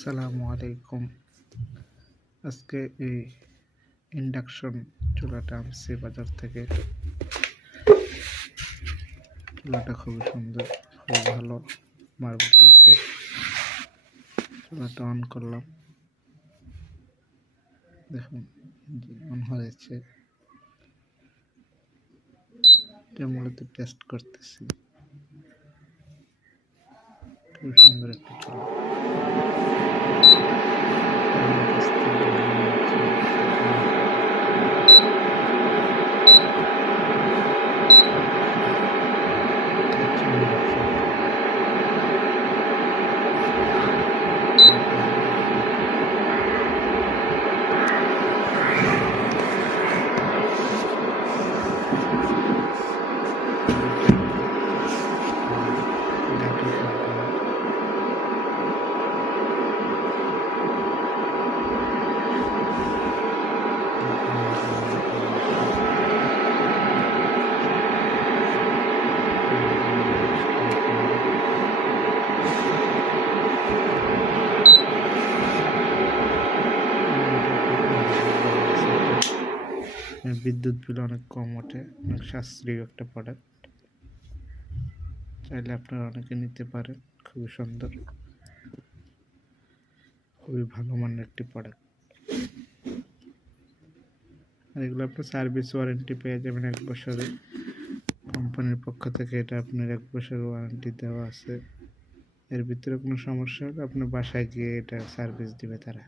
আসসালামু আলাইকুম। আজকে এই ইন্ডাকশন চুলাটা আনছি বাজার থেকে। চুলাটা খুবই সুন্দর, খুব ভালো মার্বেল টাইসের। চুলাটা অন করলাম, দেখুন অন হয়েছে। এটা মূলত টেস্ট করতেছি। খুব সুন্দর একটা চুলা। বিদ্যুৎ বিল অনেক কম ওঠে, অনেক সাশ্রয়ী একটা প্রোডাক্ট। চাইলে আপনারা অনেকে নিতে পারেন। খুবই সুন্দর, খুবই ভালো মানের একটি প্রোডাক্ট। আর এগুলো আপনার সার্ভিস ওয়ারেন্টি পেয়ে যাবেন 1 বছরে। কোম্পানির পক্ষ থেকে এটা আপনার 1 বছরের ওয়ারেন্টি দেওয়া আছে। এর ভিতরে কোনো সমস্যা হলে আপনার বাসায় গিয়ে এটা সার্ভিস দিবে তারা।